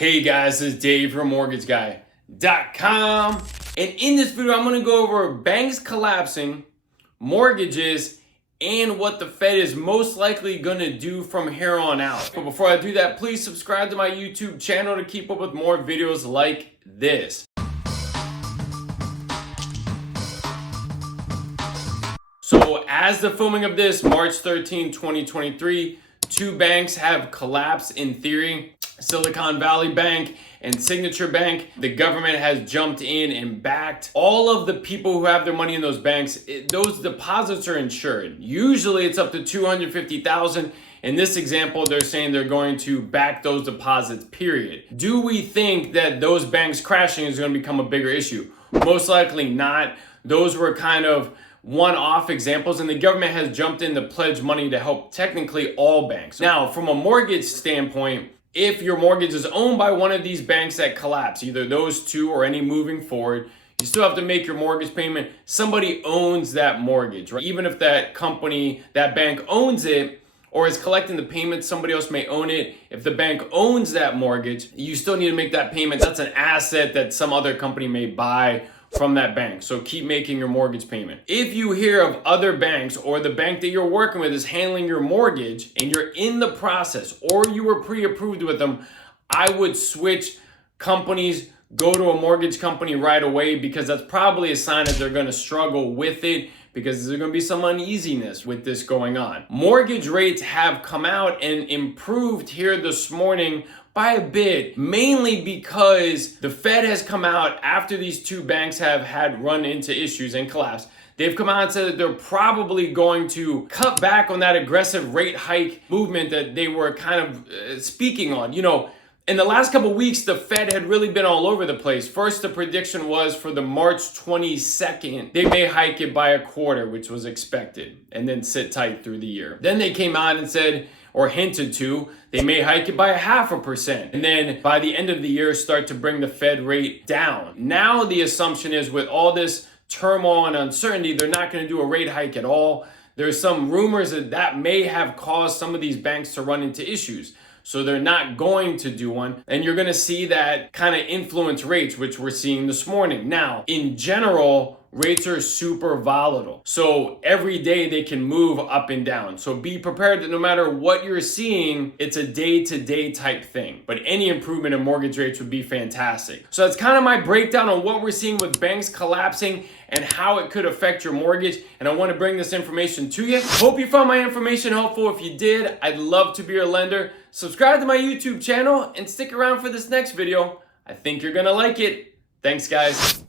Hey guys, this is Dave from MortgageGuy.com, and in this video I'm going to go over banks collapsing, mortgages, and what the Fed is most likely going to do from here on out. But before I do that, please subscribe to my YouTube channel to keep up with more videos like this. So as the filming of this, March 13, 2023, two banks have collapsed in theory. Silicon Valley Bank and Signature Bank. The government has jumped in and backed all of the people who have their money in those banks. Those deposits are insured. Usually it's up to $250,000. In this example, they're saying they're going to back those deposits, period. Do we think that those banks crashing is going to become a bigger issue? Most likely not. Those were kind of one-off examples, and the government has jumped in to pledge money to help technically all banks. Now, from a mortgage standpoint, if your mortgage is owned by one of these banks that collapse, either those two or any moving forward, you still have to make your mortgage payment. Somebody owns that mortgage, right? Even if that company, that bank owns it or is collecting the payment, somebody else may own it. If the bank owns that mortgage, you still need to make that payment. That's an asset that some other company may buy from that bank. So keep making your mortgage payment. If you hear of other banks or the bank that you're working with is handling your mortgage and you're in the process or you were pre-approved with them, I would switch companies, go to a mortgage company right away, because that's probably a sign that they're going to struggle with it, because there's going to be some uneasiness with this going on. Mortgage rates have come out and improved here this morning by a bit, mainly because the Fed has come out after these two banks have had run into issues and collapsed. They've come out and said that they're probably going to cut back on that aggressive rate hike movement that they were kind of speaking on. You know, in the last couple of weeks, the Fed had really been all over the place. First, the prediction was for the March 22nd, they may hike it by a quarter, which was expected, and then sit tight through the year. Then they came out and said, or hinted to, they may hike it by 0.5%. And then by the end of the year, start to bring the Fed rate down. Now the assumption is, with all this turmoil and uncertainty, they're not going to do a rate hike at all. There's some rumors that may have caused some of these banks to run into issues. So they're not going to do one. And you're going to see that kind of influence rates, which we're seeing this morning. Now, in general, rates are super volatile. So every day they can move up and down. So be prepared that no matter what you're seeing, it's a day-to-day type thing. But any improvement in mortgage rates would be fantastic. So that's kind of my breakdown on what we're seeing with banks collapsing and how it could affect your mortgage. And I want to bring this information to you. Hope you found my information helpful. If you did, I'd love to be your lender. Subscribe to my YouTube channel and stick around for this next video. I think you're going to like it. Thanks, guys.